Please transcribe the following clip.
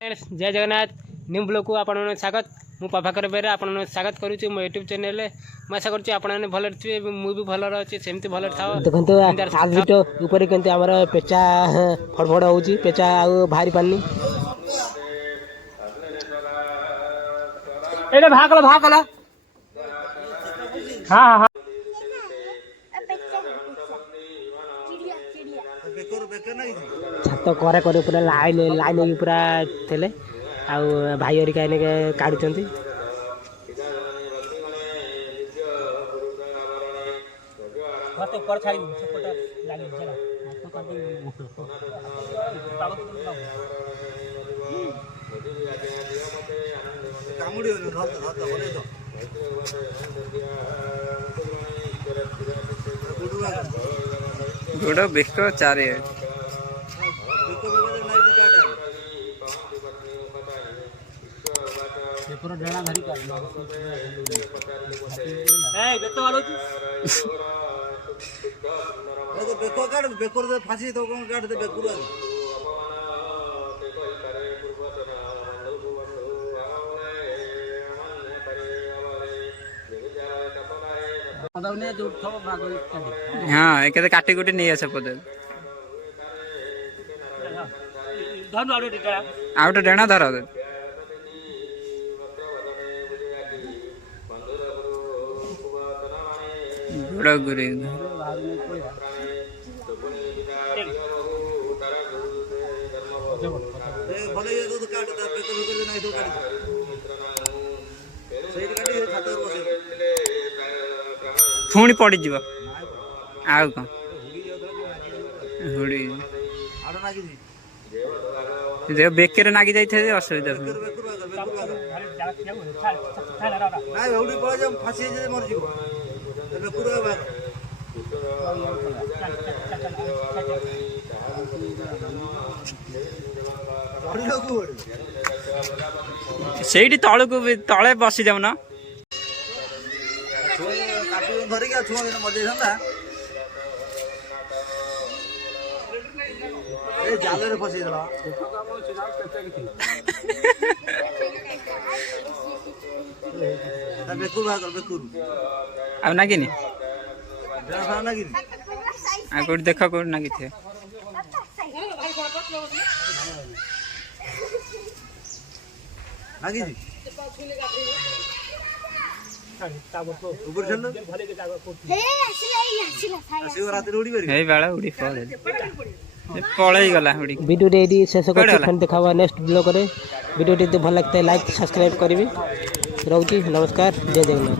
जय Jagannath new blog को आपण स्वागत मु प्रभाकर बेरा आपण स्वागत करुच्ची मो यूट्यूब चैनल मैं आशा करुच्ची आपण भल मुझे भल अच्छे सेमती भल था देखो आज भिडियो ऊपर केमती आमर पेचा फड़फड़ होची पेचा आउ बाहरी पानी एटा भागला हां हां छात करे करे पूरा लाइन लाइन पूरा थे आउ भाई हरिका काढ़ुंट गोड़ बेक चारे पेपर डेणा धरी बेको काट बेकोर फांसी तो कौन काट दे बेकुर हाँ एक काटी कुटी नहीं आस पद आउट डेणा धर गुड़ गुरी भले ये तो काट दा बेको बेको नहीं तो काट सही काटी खाता बसे पुणी पड़ जीव आउ कौन हुड़ी आड़ नागी देख बेकेरे नागी जाइए असुविधा नहीं हुड़ी पड़ा जा फांसी जे मर जीव बेकुर बात से तल को तले बसी जाऊ ना धरिक छुआ मजा था जाल फसी बेकुर बाहर बेकुर अब ना कि कौट देख कौट ना कि उड़ी पलई गला वीडियो रे शेष कर देखा नेक्स्ट ब्लॉग रे वीडियो भल लगता है लाइक सब्सक्राइब करेंगे रोची नमस्कार जय जगन्नाथ।